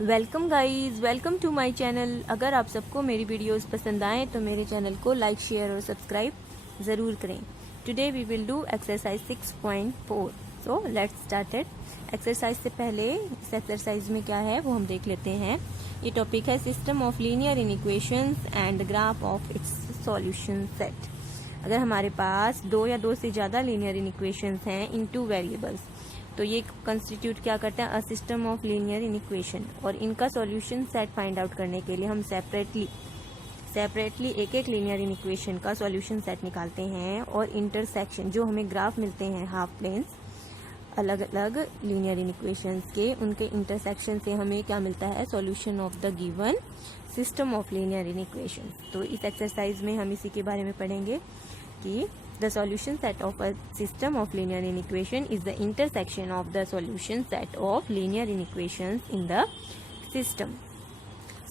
Welcome guys, welcome to my channel. अगर आप सबको मेरी वीडियोस पसंद आए तो मेरे चैनल को लाइक, शेयर और सब्सक्राइब ज़रूर करें। Today we will do exercise 6.4। So let's start it. Exercise से पहले इस एक्सरसाइज में क्या है वो हम देख लेते हैं। ये टॉपिक है system of linear inequations and graph of its solution set. अगर हमारे पास दो या दो से ज़्यादा लीनियर इनइक्वेशंस हैं इन टू वेरिएबल्स तो ये कंस्टिट्यूट क्या करते हैं, a system of linear inequation. और इनका सॉल्यूशन सेट फाइंड आउट करने के लिए हम सेपरेटली एक एक लीनियर इनइक्वेशन का सॉल्यूशन सेट निकालते हैं। और इंटरसेक्शन जो हमें ग्राफ मिलते हैं हाफ प्लेन्स अलग अलग लीनियर इनइक्वेशंस के, उनके इंटरसेक्शन से हमें क्या मिलता है, solution of the given system of linear inequations. तो इस एक्सरसाइज में हम इसी के बारे में पढ़ेंगे कि the solution set of a system of linear inequation is the intersection of the solution set of linear inequations in the system.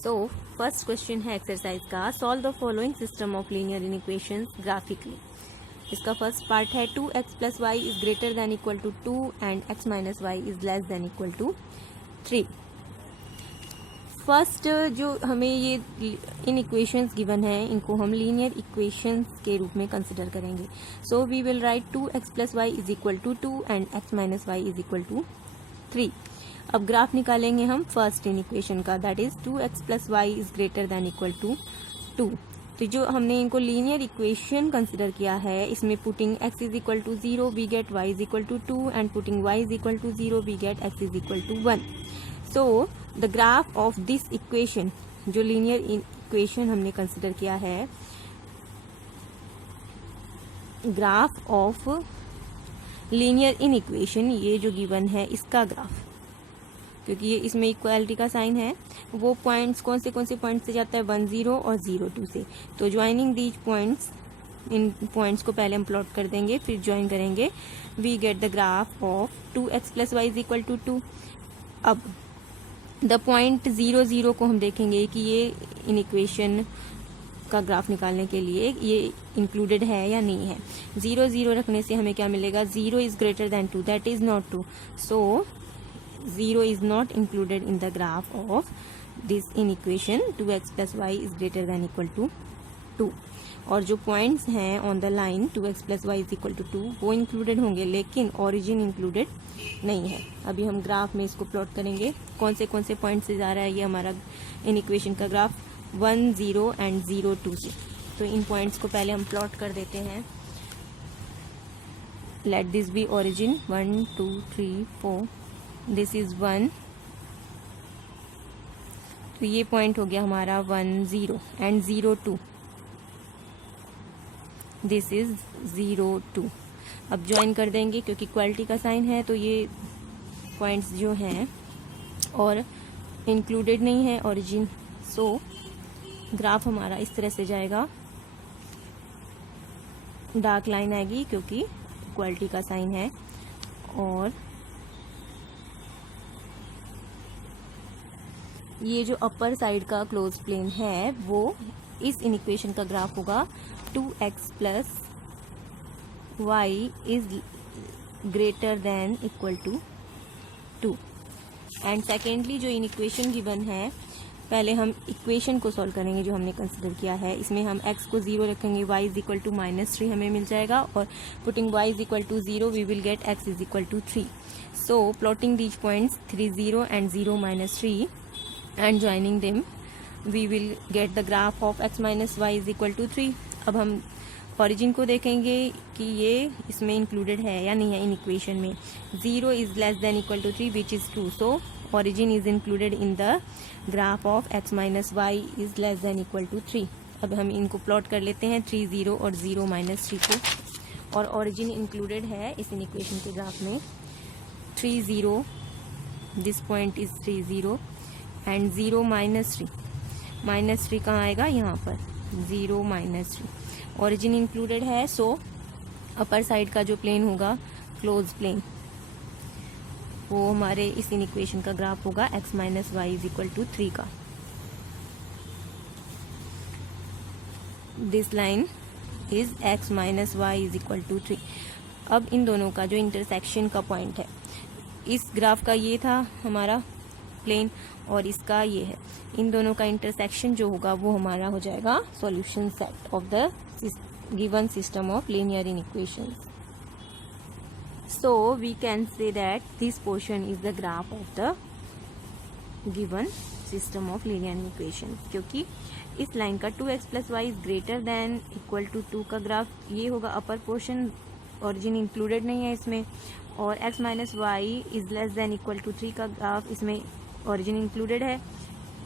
So first question है एक्सरसाइज का, solve the following system of linear inequations graphically. इसका first part है 2x plus y is greater than equal to 2 and x minus y is less than equal to 3. First जो हमें ये इन equations given है इनको हम linear equations के रूप में कंसिडर करेंगे। So we will write 2x plus y is equal to 2 and x minus y is equal to 3। अब ग्राफ निकालेंगे हम फर्स्ट इन इक्वेशन का, that is 2x plus y is greater than equal to 2। तो जो हमने इनको linear equation consider किया है, इसमें putting x is equal to 0 we get y is equal to 2 and putting y is equal to 0 we get x is equal to 1। So the graph of this equation, जो linear equation हमने consider किया है, graph of linear inequation, ये जो given है इसका graph, क्योंकि ये इसमें इक्वालिटी का साइन है, वो पॉइंट्स कौन से पॉइंट से जाता है, 1 0 और 0 2 से। तो ज्वाइनिंग दीज पॉइंट्स, इन पॉइंट्स को पहले हम प्लॉट कर देंगे फिर ज्वाइन करेंगे। We get the graph of 2x plus y is equal to 2। अब द पॉइंट 0 0 को हम देखेंगे कि ये इन इक्वेशन का ग्राफ निकालने के लिए ये इंक्लूडेड है या नहीं है। 0 0 रखने से हमें क्या मिलेगा, 0 is greater than 2, that is not 2। So 0 is not included in the graph of this inequation 2x plus y is greater than equal to 2। और जो पॉइंट्स हैं on the line 2x plus y is equal to 2 वो included होंगे, लेकिन origin included नहीं है। अभी हम ग्राफ में इसको प्लॉट करेंगे, कौन से पॉइंट से जा रहा है ये हमारा इन इक्वेशन का ग्राफ, 1 0 एंड 0 2 से। तो इन पॉइंट्स को पहले हम प्लॉट कर देते हैं। Let this be origin 1 2 3 4, this is 1। तो ये पॉइंट हो गया हमारा 1 0 एंड 0 2, दिस इज 0 2। अब ज्वाइन कर देंगे, क्योंकि इक्वालिटी का साइन है तो ये पॉइंट्स जो हैं और इंक्लूडेड नहीं है ओरिजिन। सो ग्राफ हमारा इस तरह से जाएगा, डार्क लाइन आएगी क्योंकि इक्वालिटी का साइन है। और ये जो अपर साइड का क्लोज प्लेन है वो इस इनइक्वेशन का ग्राफ होगा, 2x plus y is greater than equal to 2। And secondly जो इनइक्वेशन गिवन है, पहले हम इक्वेशन को सॉल्व करेंगे जो हमने कंसिडर किया है। इसमें हम x को 0 रखेंगे, y इज इक्वल टू -3 हमें मिल जाएगा, और putting y is equal to 0 we will get x is equal to 3। So plotting these points 3 0 and 0 -3 and joining them we will get the graph of x minus y is equal to 3। अब हम origin को देखेंगे कि ये इसमें included है या नहीं है इन इक्वेशन में। 0 is less than equal to 3 which is true, so origin is included in the graph of x minus y is less than equal to 3। अब हम इनको प्लॉट कर लेते हैं 3 0 और 0 -3 को, और origin included है इस इक्वेशन के ग्राफ में। 3 0, दिस पॉइंट इज 3 0 एंड 0 -3 कहाँ आएगा, यहाँ पर 0 -3। origin included है, सो अपर साइड का जो प्लेन होगा क्लोज प्लेन, वो हमारे इस इनइक्वेशन का ग्राफ होगा x minus y is equal to 3 का। This line is x minus y is equal to 3। अब इन दोनों का जो इंटरसेक्शन का पॉइंट है, इस ग्राफ का ये था हमारा प्लेन और इसका ये है, इन दोनों का इंटरसेक्शन जो होगा वो हमारा हो जाएगा solution set of the given system of linear equations. So we can say that this portion is the graph of the given system of linear equations. क्योंकि इस लाइन का 2x plus y is greater than equal to 2 का graph ये होगा upper portion, origin included नहीं है इसमें, और x minus y is less than equal to 3 का ग्राफ, इसमें ऑरिजिन इंक्लूडेड है,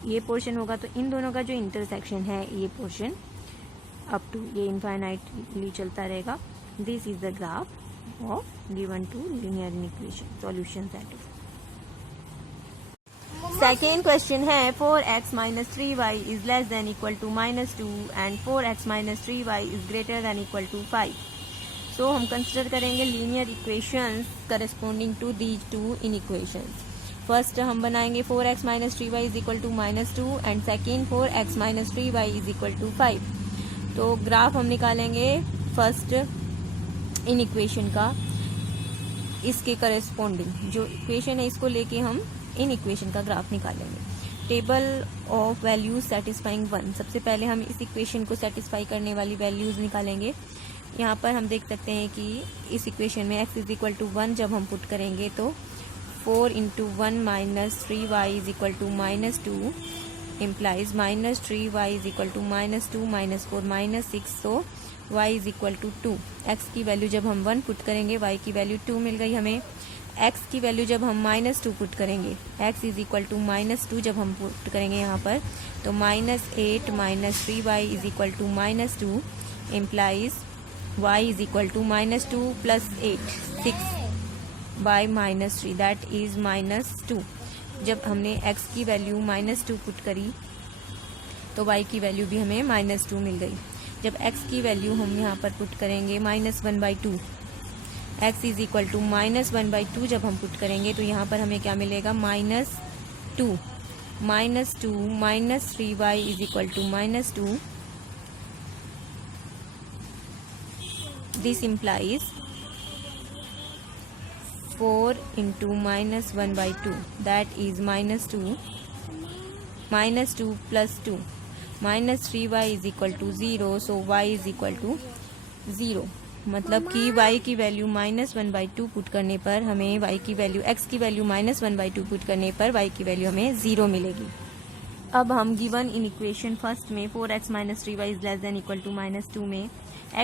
ये पोर्शन होगा. तो इन दोनों का जो इंटरसेक्शन है ये पोर्शन अप टू ये इनफाइनाइटली चलता रहेगा. This is the graph of given to linear inequation solution set. Second question है 4x minus 3y is less than equal to minus 2 and 4x minus 3y is greater than equal to 5. So हम consider करेंगे linear equations corresponding to these two inequations. First हम बनाएंगे 4x minus 3y is equal to minus 2 and second 4x minus 3y is equal to 5. तो graph हम निकालेंगे first inequation का, इसके corresponding जो इक्वेशन है इसको लेके हम इन इक्वेशन का ग्राफ निकालेंगे. टेबल ऑफ वैल्यूज सेटिस्फाइंग 1, सबसे पहले हम इस इक्वेशन को सेटिस्फाई करने वाली वैल्यूज निकालेंगे. यहाँ पर हम देख सकते हैं कि इस इक्वेशन में x इज इक्वल टू 1 जब हम पुट करेंगे तो 4 into 1 minus 3y is equal to minus 2 implies minus 3y is equal to minus 2 minus 4 minus 6. तो y is equal to 2. x की वैल्यू जब हम 1 पुट करेंगे y की वैल्यू 2 मिल गई हमें. x की वैल्यू जब हम माइनस 2 पुट करेंगे, x is equal to minus 2 जब हम पुट करेंगे यहाँ पर तो minus 8 minus 3y is equal to minus 2 implies y is equal to minus 2 plus 8 6 by minus 3 that is minus 2. जब हमने x की वैल्यू माइनस 2 पुट करी तो y की वैल्यू भी हमें माइनस 2 मिल गई. जब x की वैल्यू हम यहाँ पर पुट करेंगे minus 1/2, x is equal to minus 1/2 जब हम पुट करेंगे तो यहाँ पर हमें क्या मिलेगा minus 2 minus 2 minus 3y is equal to minus 2. This implies 4 into minus 1/2 that is minus 2 minus 2 plus 2 minus 3y is equal to 0. So y is equal to 0, मतलब कि y की वैल्यू माइनस 1/2 पुट करने पर हमें y की value x की value minus 1/2 put करने पर y की वैल्यू हमें 0 मिलेगी. अब हम गिवन इन इक्वेशन फर्स्ट में 4x minus 3y is less than equal to minus 2 में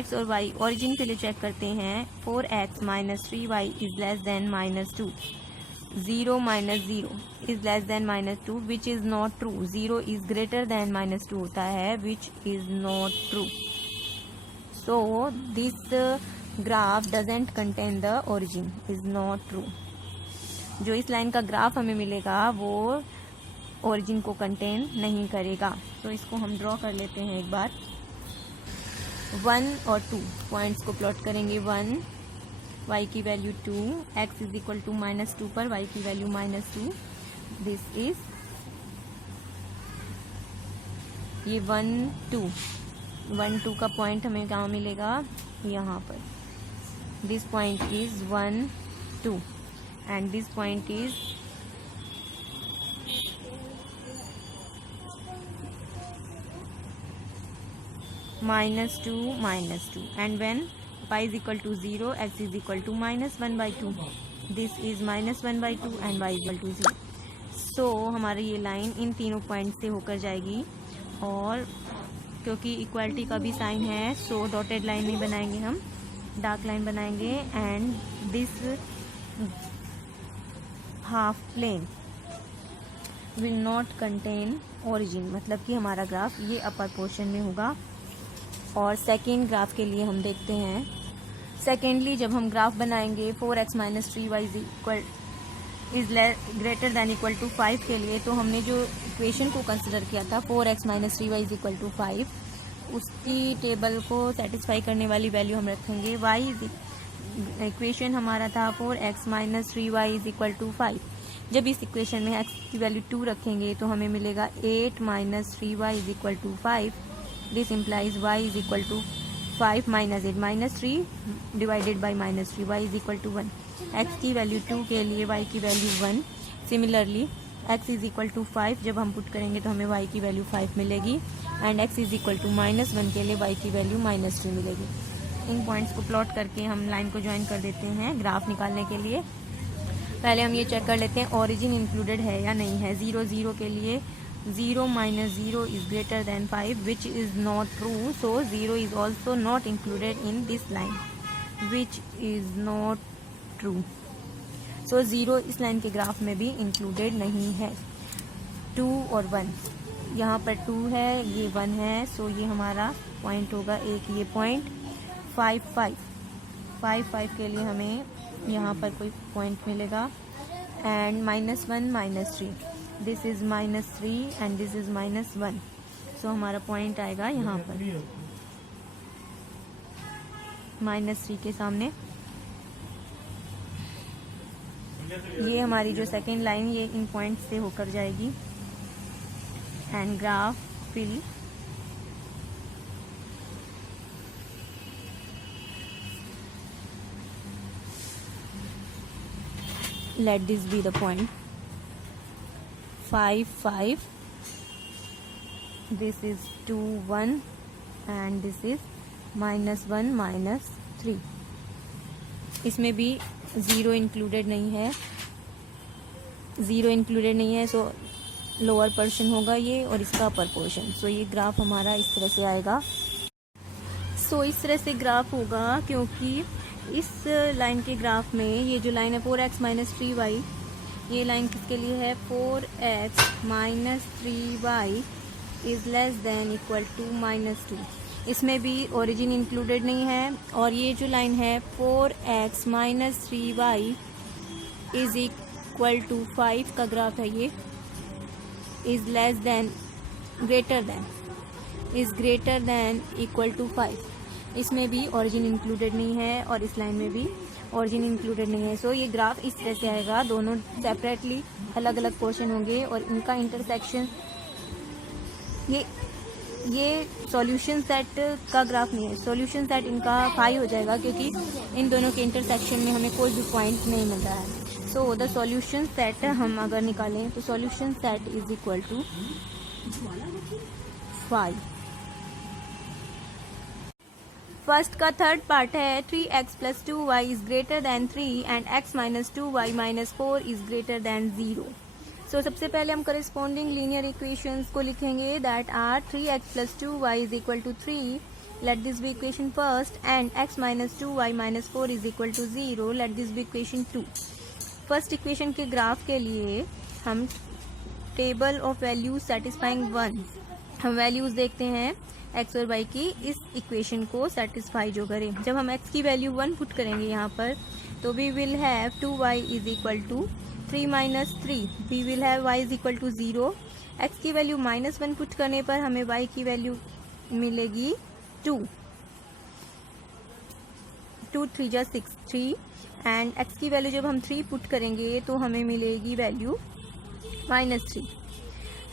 x और y ओरिजिन के लिए चेक करते हैं. 4x minus 3y is less then minus 2. 0 minus 0 is less than minus 2 which is not true. 0 is greater than minus 2 होता है which is not true. So this graph doesn't contain the origin is not true. जो इस line का graph हमें मिलेगा वो origin को contain नहीं करेगा. तो इसको हम ड्रॉ कर लेते हैं एक बार. 1 और 2 पॉइंट्स को प्लॉट करेंगे. 1 y की value 2, x is equal to minus 2 पर y की वैल्यू माइनस 2. दिस इज ये 1 2 का पॉइंट हमें कहाँ मिलेगा यहाँ पर. This point is 1 2 and this point is -2 and when y is equal to 0 x is equal to -1/2. this is -1/2 and y is equal to 0. so हमारी ये लाइन इन तीनों पॉइंट से होकर जाएगी और क्योंकि इक्वालिटी का भी साइन है सो डॉटेड लाइन नहीं बनाएंगे, हम डार्क लाइन बनाएंगे. And this half plane will not contain origin, मतलब कि हमारा ग्राफ ये अपर पोर्शन में होगा. और सेकेंड ग्राफ के लिए हम देखते हैं. सेकेंडली जब हम ग्राफ बनाएंगे 4x minus 3y is greater than equal to 5 के लिए, तो हमने जो इक्वेशन को कंसिडर किया था 4x minus 3y is equal to 5, उसकी टेबल को सेटिस्फाई करने वाली वैल्यू हम रखेंगे. y इक्वेशन हमारा था 4x minus 3y is equal to 5. जब इस इक्वेशन में x की वैल्यू 2 रखेंगे तो हमें मिलेगा 8 minus 3y is equal to 5. This implies y is equal to 5 minus 8 minus 3 divided by -3 y is equal to 1. x की वैल्यू 2 के लिए y की value 1. Similarly x is equal to 5 जब हम पुट करेंगे तो हमें y की वैल्यू 5 मिलेगी, and x is equal to -1 के लिए y की वैल्यू -2 मिलेगी। इन पॉइंट्स को प्लॉट करके हम लाइन को ज्वाइन कर देते हैं ग्राफ निकालने के लिए। पहले हम ये चेक कर लेते हैं ओरिजिन इंक्लूडेड है या नहीं है। 0 0 के लिए 0 - 0 is greater than 5 which is not true, so 0 is also not included in this line which is not true. So 0 इस लाइन के ग्राफ में भी इंक्लूडेड नहीं है। 2 और 1, यहाँ पर 2 है, ये 1 है, सो ये हमारा पॉइंट होगा एक ये पॉइंट। 5 5 के लिए हमें यहाँ पर कोई पॉइंट मिलेगा, and -1 -3, this is -3 and this is -1, सो हमारा पॉइंट आएगा यहाँ पर -3 के सामने। ये हमारी जो सेकेंड लाइन ये इन पॉइंट से होकर जाएगी, and graph will let this be the point 5 5, this is 2 1 and this is -1 -3। इसमें भी 0 इंक्लूडेड नहीं है, 0 इंक्लूडेड नहीं है, सो लोअर पोर्शन होगा ये और इसका अपर पोर्शन। सो ये ग्राफ हमारा इस तरह से आएगा। सो इस तरह से ग्राफ होगा क्योंकि इस लाइन के ग्राफ में ये जो लाइन है 4x - 3y, ये लाइन किसके लिए है 4x - 3y is less than equal to -2। इसमें भी ओरिजिन इंक्लूडेड नहीं है, और ये जो लाइन है 4x - 3y is equal to 5 का ग्राफ है, ये is less than greater than equal to 5। इसमें भी ओरिजिन इंक्लूडेड नहीं है और इस लाइन में भी ओरिजिन इंक्लूडेड नहीं है। सो ये ग्राफ इस तरह से आएगा, दोनों सेपरेटली अलग अलग पोर्शन होंगे और इनका इंटरसेक्शन, ये सॉल्यूशन सेट का ग्राफ नहीं है, सॉल्यूशन सेट इनका 5 हो जाएगा क्योंकि इन दोनों के इंटरसेक्शन में हमें कोई भी पॉइंट नहीं मिल रहा है। सो द सॉल्यूशन सेट हम अगर निकालें तो solution set is equal to 5। First का थर्ड पार्ट है 3x + 2y is greater than 3 and x - 2y - 4 is greater than 0। So सबसे पहले हम करेस्पॉन्डिंग लीनियर इक्वेशंस को लिखेंगे that are 3x + 2y is equal to 3, let this be equation first, and x - 2y - 4 is equal to 0, let this be equation 2। First equation के graph के लिए हम table of values satisfying 1, हम values देखते हैं x और y की इस इक्वेशन को सेटिस्फाई जो करें। जब हम x की वैल्यू 1 पुट करेंगे यहाँ पर तो we will have 2y is equal to 3 - 3, we will have y is equal to 0। x की वैल्यू -1 पुट करने पर हमें y की वैल्यू मिलेगी 2 3 × 6 3, एंड x की वैल्यू जब हम 3 पुट करेंगे तो हमें मिलेगी वैल्यू -3।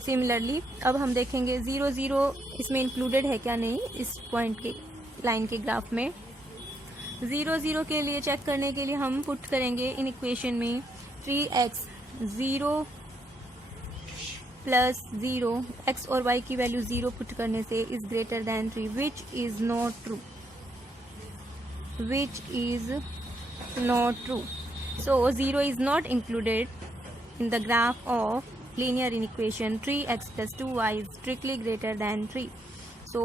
सिमिलरली अब हम देखेंगे 0 0 इसमें इंक्लूडेड है क्या नहीं, इस पॉइंट के लाइन के ग्राफ में 0 0 के लिए चेक करने के लिए हम पुट करेंगे इन इक्वेशन में 3x 0 + 0, x और y की वैल्यू 0 पुट करने से is greater than 3 which is not true. So 0 is not included in the graph of linear inequation 3x + 2y is strictly greater than 3। so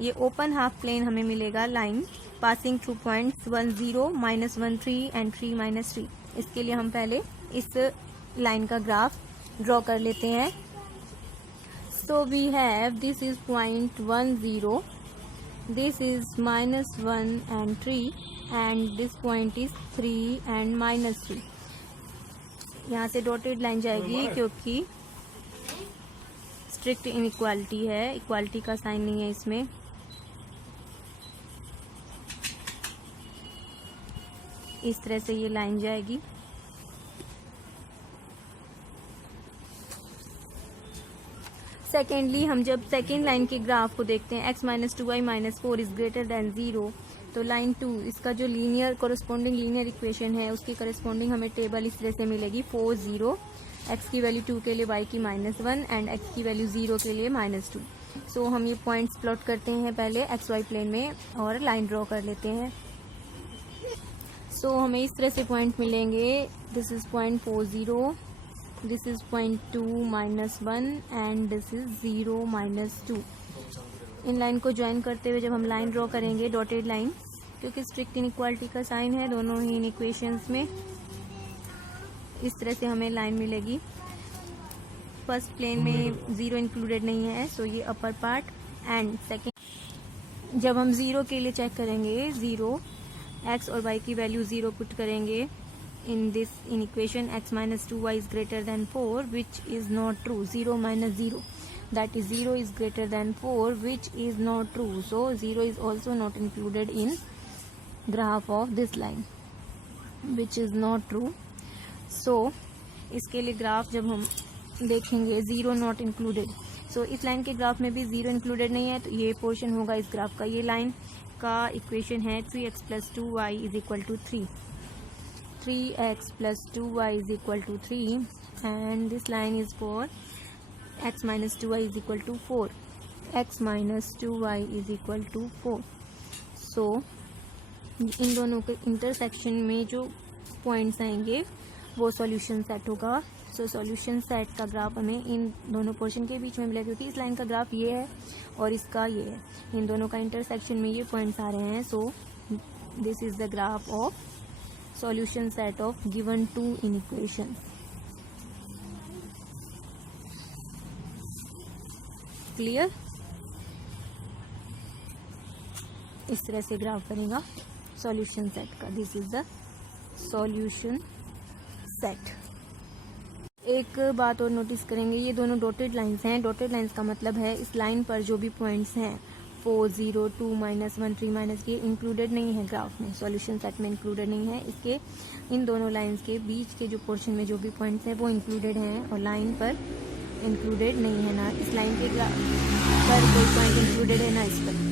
ये open half plane हमें मिलेगा line passing through points 1 0 -1 3 and 3 -3। इसके लिए हम पहले इस line का graph draw कर लेते हैं। So we have this is point 1 0, this is -1 and 3 and this point is 3 and -3। यहाँ से डॉटेड लाइन जाएगी क्योंकि स्ट्रिक्ट इनइक्वालिटी है, इक्वालिटी का साइन नहीं है इसमें। इस तरह से ये लाइन जाएगी। सेकेंडली हम जब सेकेंड लाइन के ग्राफ को देखते हैं x - 2y - 4 is greater than 0, तो लाइन 2 इसका जो लीनियर कोरस्पॉन्डिंग लीनियर इक्वेशन है उसकी कोरस्पॉन्डिंग हमें टेबल इस तरह से मिलेगी 4 0 x की वैल्यू 2 के लिए y की -1 एंड x की वैल्यू 0 के लिए -2। सो हम ये पॉइंट्स प्लॉट करते हैं पहले XY प्लेन में और लाइन ड्रॉ कर लेते हैं। सो हमें इस तरह से पॉइंट मिलेंगे, this is point 4 0, this is point 2 -1 and this is 0 -2। In line को ज्वाइन करते हुए जब हम लाइन ड्रॉ करेंगे डॉटेड लाइन, क्योंकि स्ट्रिक्ट इनइक्वालिटी का साइन है दोनों ही इन इक्वेशंस में, इस तरह से हमें लाइन मिलेगी। फर्स्ट प्लेन में 0 इंक्लूडेड नहीं है, सो ये अपर पार्ट। एंड सेकेंड जब हम 0 के लिए चेक करेंगे, 0 x और y की वैल्यू 0 पुट करेंगे in this in equation, x -2y is greater then 4 which is not true. 0 - 0 that is 0 is greater than 4 which is not true, so 0 is also not included in graph of this line which is not true। so इसके लिए graph जब हम देखेंगे 0 not included, so इस line के graph में भी 0 included नहीं है, तो ये पोर्शन होगा इस ग्राफ का। ये लाइन का इक्वेशन है 3x + 2y = 3, 3x + 2y = 3 and this line is for x - 2y = 4, x - 2y = 4। सो इन दोनों के इंटरसेक्शन में जो पॉइंट्स आएंगे वो सॉल्यूशन सेट होगा। सो सॉल्यूशन सेट का ग्राफ हमें इन दोनों पोर्शन के बीच में मिलेगा, क्योंकि इस लाइन का ग्राफ ये है और इसका ये है, इन दोनों का इंटरसेक्शन में ये पॉइंट्स आ रहे हैं। So this is the graph of solution set of given 2 inequations. Clear? इस तरह से ग्राफ बनेगा सॉल्यूशन सेट का। This is the solution set. एक बात और नोटिस करेंगे, ये दोनों डॉटेड लाइंस हैं। डॉटेड लाइंस का मतलब है इस लाइन पर जो भी पॉइंट्स हैं 4 0 2 -1 3 ये इंक्लूडेड नहीं है ग्राफ में, सॉल्यूशन सेट में इंक्लूडेड नहीं है। इसके इन दोनों लाइंस के बीच के जो पोर्शन में जो भी पॉइंट्स हैं वो इंक्लूडेड हैं और लाइन पर इंक्लूडेड नहीं है, ना इस लाइन के पर कोई पॉइंट इंक्लूडेड है ना इस पर।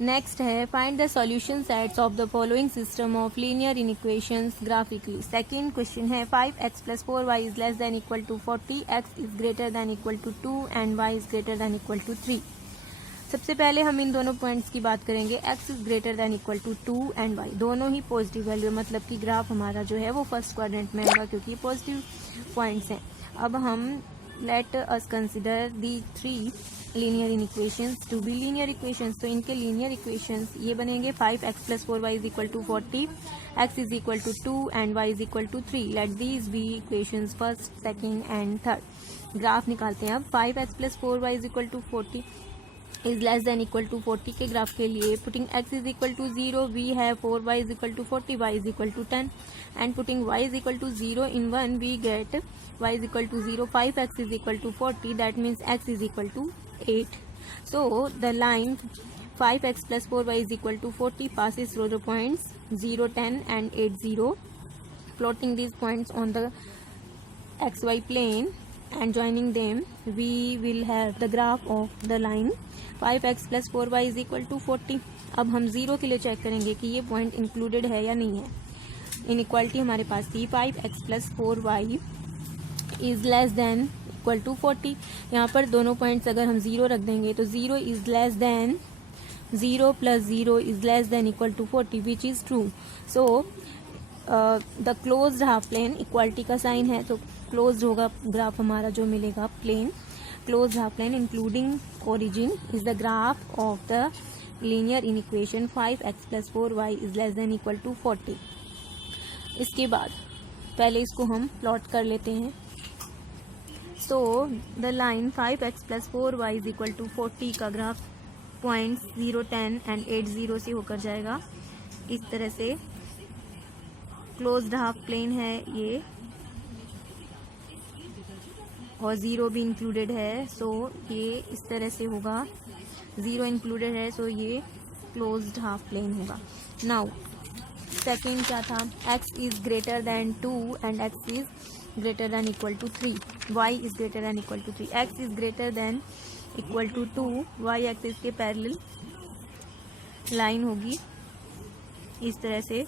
नेक्स्ट है find the solution sets of the following system of linear inequations graphically. Second question है 5x + 4y is less than equal to 40, x is greater than equal to 2 and y is greater than equal to 3। सबसे पहले हम इन दोनों points की बात करेंगे। x is greater than equal to 2 and y, दोनों ही positive value, मतलब कि ग्राफ हमारा जो है वो फर्स्ट क्वाड्रेंट में होगा क्योंकि पॉजिटिव पॉइंट्स हैं। अब हम let us consider the 3 linear equations to be linear equations. तो इनके लीनियर इक्वेशंस ये बनेंगे 5x + 4y = 40, x = 2 and y = 3। Let these be equations first, second and third. Graph निकालते हैं अब। 5x + 4y = 40 is less than equal to 40 के graph के लिए putting x = 0 we have 4y = 40, y = 10 and putting y = 0 in 1 we get y = 0, 5x = 40 that means x = 8. So the line 5x + 4y = 40 passes through the points 0 10 and 8 0, plotting these points on the xy plane and joining them we will have the graph of the line 5x + 4y = 40। अब हम 0 के लिए check करेंगे कि ये point included है या नहीं है। इनइक्वालिटी हमारे पास थी 5x + 4y is less than equal to 40। यहाँ पर दोनों पॉइंट्स अगर हम 0 रख देंगे तो 0 is less than 0 + 0 is less than equal to 40 which is true. So the closed half plane, equality का साइन है तो क्लोज्ड होगा ग्राफ हमारा जो मिलेगा plane, closed half plane including origin is the graph of the linear inequation 5x + 4y is less than equal to 40। इसके बाद पहले इसको हम प्लॉट कर लेते हैं। So the line 5x + 4y = 40 का ग्राफ पॉइंट्स 0 10 एंड 8 0 से होकर जाएगा। इस तरह से क्लोज्ड हाफ प्लेन है ये और 0 भी इंक्लूडेड है, सो ये इस तरह से होगा। 0 इंक्लूडेड है सो ये क्लोज्ड हाफ प्लेन होगा। नाउ सेकेंड क्या था, x is greater than 2 and x is greater than equal to 3, y is greater than equal to 3, x is greater than equal to 2, y axis के parallel line होगी इस तरह से।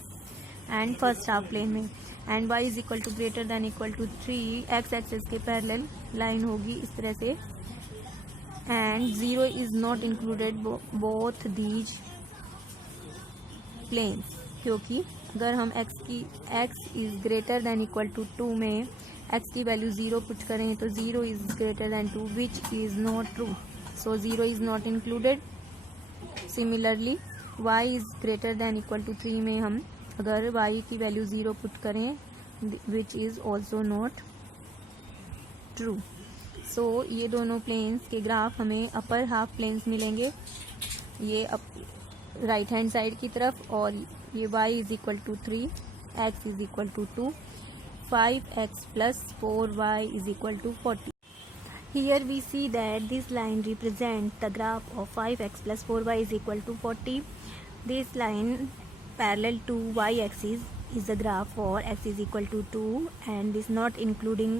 And first half plane में, and y is equal to greater than equal to 3, x axis के parallel line होगी इस तरह से, and 0 is not included both these planes, क्योंकि अगर हम x is greater than equal to 2 में x की वैल्यू 0 पुट करें तो 0 is greater than 2 which is not true, so 0 is not included. Similarly y is greater than equal to 3 में हम अगर y की वैल्यू 0 पुट करें which is also not true. So ये दोनों प्लेन्स के ग्राफ हमें अपर हाफ प्लेन्स मिलेंगे, ये राइट हैंड साइड की तरफ, और ये y is equal to 3, x is equal to 2, 5x plus 4y is equal to 40. Here we see that this line represents the graph of 5x plus 4y is equal to 40. This line parallel to y-axis is the graph for x is equal to 2, and this not including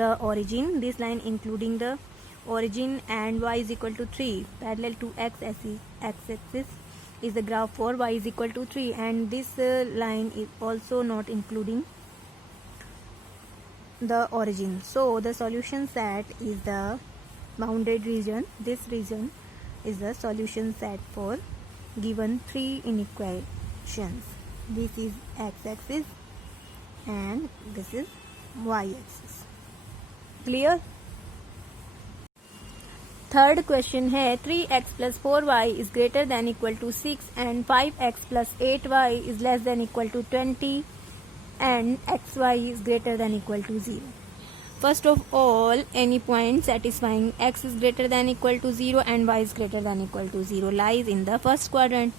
the origin. This line including the origin, and y is equal to 3 parallel to x-axis is the graph for y is equal to 3, and this line is also not including the origin. So the solution set is the bounded region. This region is the solution set for given three inequations. This is x-axis and this is y-axis. Clear? Third question है 3x plus 4y is greater than equal to 6 and 5x plus 8y is less than equal to 20 and xy is greater than equal to 0. First of all, any point satisfying x is greater than equal to 0 and y is greater than equal to 0 lies in the first quadrant.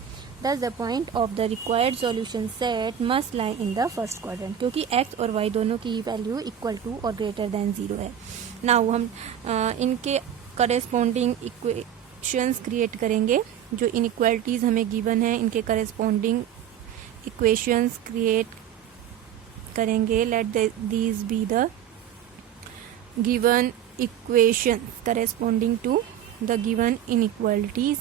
Thus the point of the required solution set must lie in the first quadrant, क्योंकि x और y दोनों की value equal to और greater than 0 है. Now हम इनके corresponding equations create करेंगे. जो इनइक्वालिटीज हमें गिवन है इनके करेस्पॉन्डिंग इक्वेशंस क्रिएट करेंगे. Let these be the given equations corresponding to the given inequalities.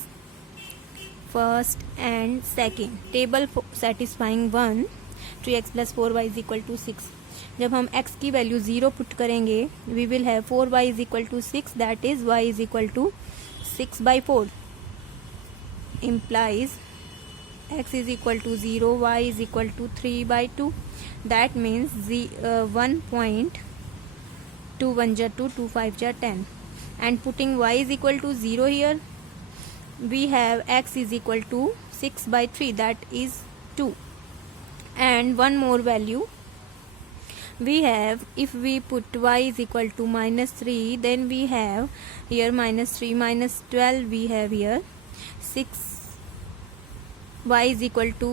First and second table satisfying 1 3x plus 4y is equal to 6. जब हम x की value 0 पुट करेंगे we will have 4y is equal to 6, that is y is equal to 6 by 4 implies x is equal to 0, y is equal to 3 by 2. That means 1 point 2 1 ja 2 2 5 ja 10, and putting y is equal to 0 here we have x is equal to 6 by 3, that is 2, and one more value we have. If we put y is equal to -3 then we have here -3 -12, we have here 6, y is equal to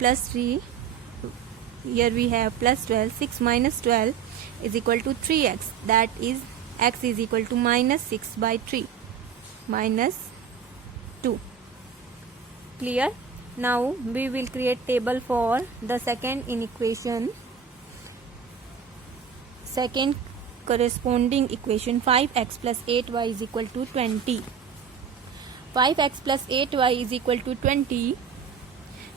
+3, here we have +12, 6 minus 12 is equal to 3x, that is x is equal to -6 by 3 -2. Clear? Now we will create table for the second inequation, second corresponding equation. 5x plus 8y is equal to 20. 5x plus 8y is equal to 20.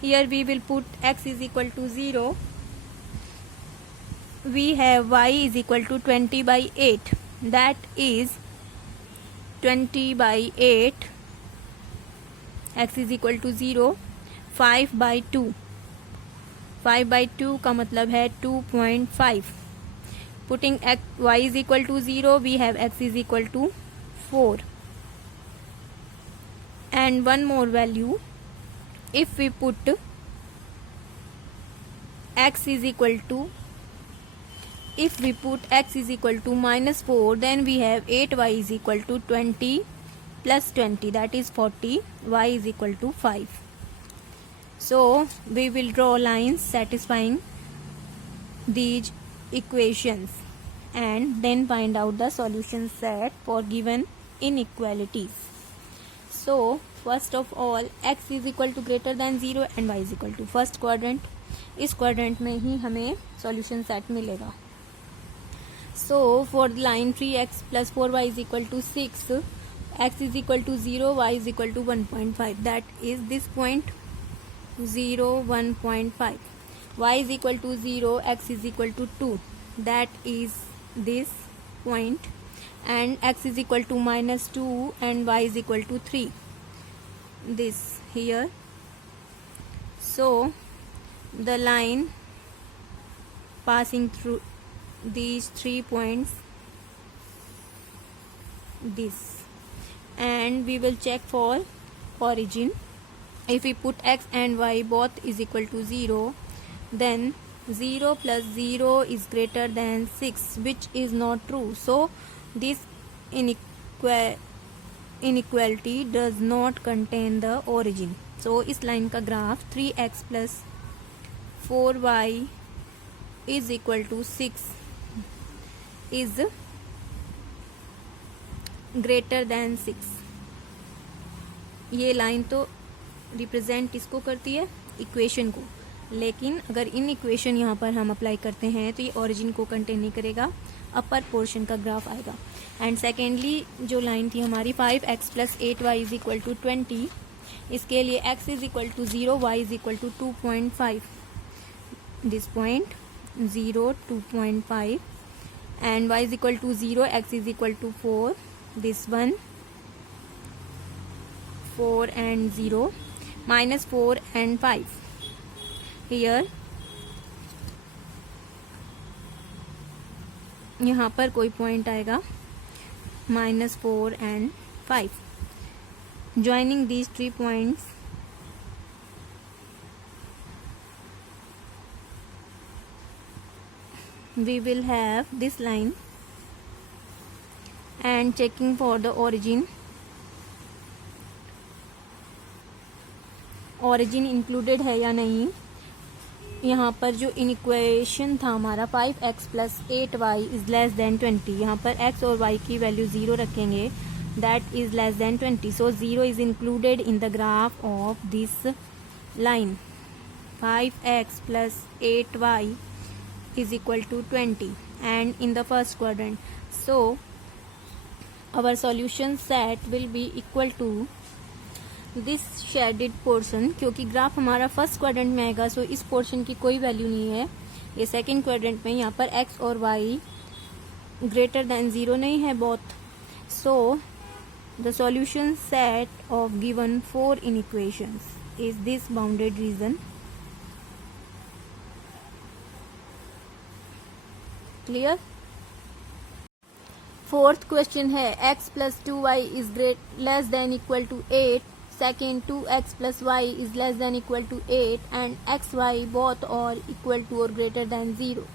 Here we will put x is equal to 0. We have y is equal to 20 by 8, that is 20 by 8, x is equal to 0. 5 by 2, 5 by 2 का मतलब है 2.5. Putting y is equal to 0 we have x is equal to 4, and one more value. If we put x is equal to -4 then we have 8y is equal to 20 plus 20, that is 40, y is equal to 5. So we will draw lines satisfying these equations and then find out the solution set for given inequalities. So first of all x is equal to greater than 0 and y is equal to first quadrant. इस quadrant में ही हमें solution set मिलेगा. So for line 3x plus 4y is equal to 6, x is equal to 0, y is equal to 1.5, that is this point. 0, 1.5. Y is equal to 0, x is equal to 2. That is this point. And x is equal to minus 2 and y is equal to 3. This here. So the line passing through these 3 points, this, and we will check for origin. If we put x and y both is equal to 0, then 0 plus 0 is greater than 6, which is not true. So this inequality does not contain the origin. So इस line का graph 3x plus 4y is equal to 6 is greater than 6. ये line तो represent इसको करती है, equation को, लेकिन अगर इन इक्वेशन यहाँ पर हम अप्लाई करते हैं तो ये ओरिजिन को कंटेन नहीं करेगा, अपर पोर्शन का ग्राफ आएगा. एंड सेकेंडली जो लाइन थी हमारी 5x plus 8y is equal to 20, इसके लिए x is equal to 0, y is equal to 2.5. This point 0, 2.5, and y is equal to 0, x is equal to 4. This one 4 and 0, minus 4 and 5. Here यहाँ पर कोई point आएगा minus 4 and 5. Joining these 3 points, we will have this line. And checking for the origin, origin included है या नहीं. यहाँ पर जो इनइक्वेशन था हमारा 5x plus 8y is less than 20, यहाँ पर x और y की वैल्यू 0 रखेंगे, that is less than 20. So 0 is included in the graph of this line. 5x plus 8y is equal to 20 and in the first quadrant. So our solution set will be equal to this shaded portion. क्योंकि graph हमारा first quadrant में आएगा, सो इस portion की कोई value नहीं है. ये सेकंड क्वाड्रेंट में, यहाँ पर x और y ग्रेटर देन 0 नहीं है both. So the solution set of given 4 inequations is this bounded region. Clear. Fourth question है x plus 2y is less than equal to 8. Second, 2x plus y is less than equal to 8 and xy both are equal to or greater than 0.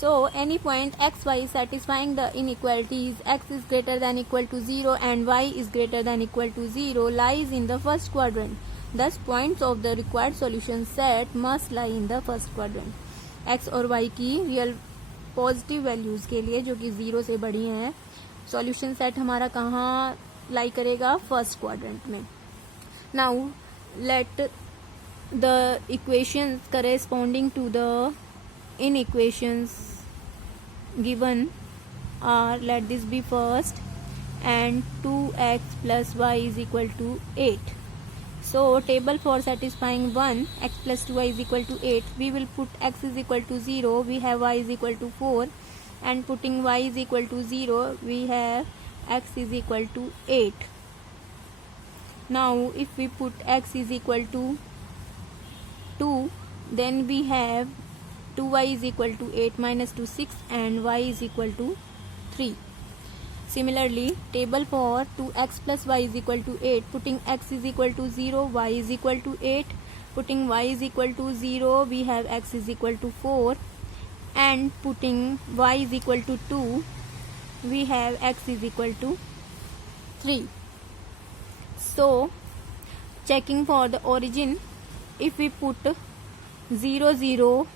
So any point xy satisfying the inequalities x is greater than equal to 0 and y is greater than equal to 0 lies in the first quadrant. Thus points of the required solution set must lie in the first quadrant. x और y की real positive values के लिए जो कि 0 से बड़ी हैं, solution set हमारा कहाँ लाई करेगा? फर्स्ट क्वाड्रेंट में. Now let the equations corresponding to the inequations given are, let this be first, and 2x plus y is equal to 8. So table for satisfying 1, x plus 2y is equal to 8, we will put x is equal to 0, we have y is equal to 4, and putting y is equal to 0, we have x is equal to 8. Now if we put x is equal to 2, then we have 2y is equal to 8 minus 2 6 and y is equal to 3. Similarly, table for 2x plus y is equal to 8, putting x is equal to 0, y is equal to 8, putting y is equal to 0, we have x is equal to 4, and putting y is equal to 2, we have x is equal to 3. So checking for the origin, if we put 0 0,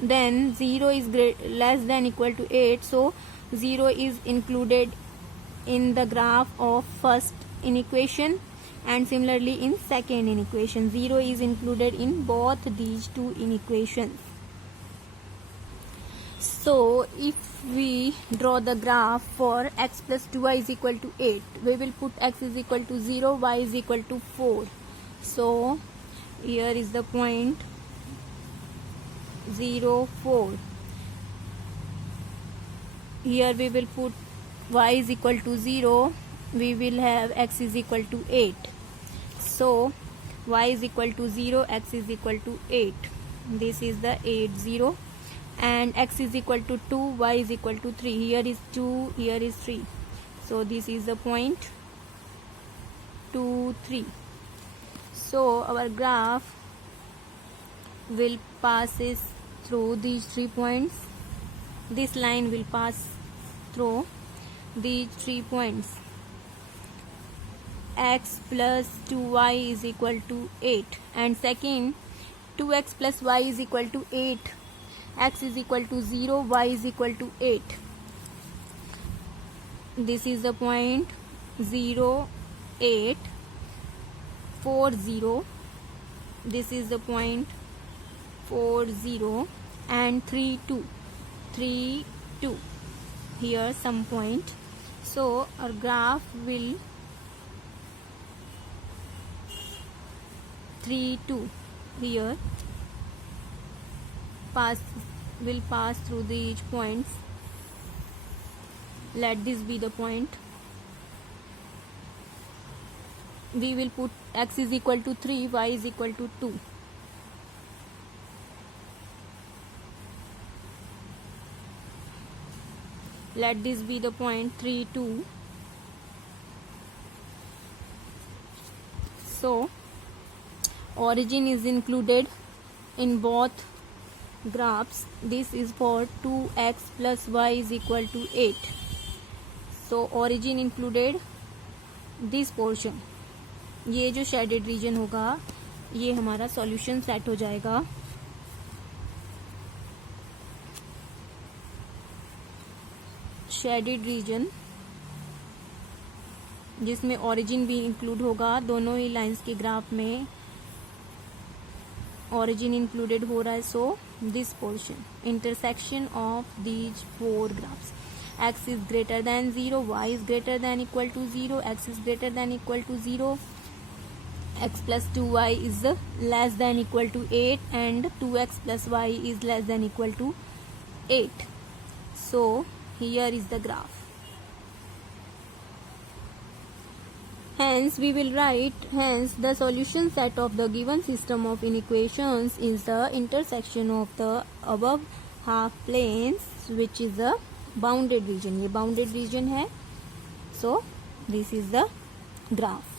then 0 is less than equal to 8, so 0 is included in the graph of first inequation, and similarly in second inequation 0 is included in both these two inequations. So if we draw the graph for x plus 2y is equal to 8, we will put x is equal to 0, y is equal to 4. So here is the point 0, 4. Here we will put y is equal to 0, we will have x is equal to 8. So y is equal to 0, x is equal to 8. This is the 8, 0. And x is equal to 2, y is equal to 3. Here is 2, here is 3. So this is the point 2, 3. So our graph will passes through these 3 points. This line will pass through these 3 points. X plus 2y is equal to 8. And second, 2x plus y is equal to 8. X is equal to 0, y is equal to 8. This is the point 0, 8, 4, 0. This is the point 4, 0 and 3, 2. 3, 2. Here some point. So our graph will 3, 2 here will pass through these points. Let this be the point. We will put x is equal to 3, y is equal to 2. Let this be the point 3, 2. So origin is included in both graphs. This is for 2x plus y is equal to 8. So origin included this portion. ये जो shaded region होगा ये हमारा solution set हो जाएगा. Shaded region जिसमें origin भी include होगा. दोनों ही लाइंस के ग्राफ में ओरिजिन इंक्लूडेड हो रहा है. So this portion intersection of these 4 graphs. x is greater than 0, y is greater than equal to 0, x is greater than equal to 0, x plus 2y is less than equal to 8 and 2x plus y is less than equal to 8. So here is the graph. Hence we will write, hence the solution set of the given system of inequations is the intersection of the above half planes which is a bounded region. ये bounded region है. So this is the graph.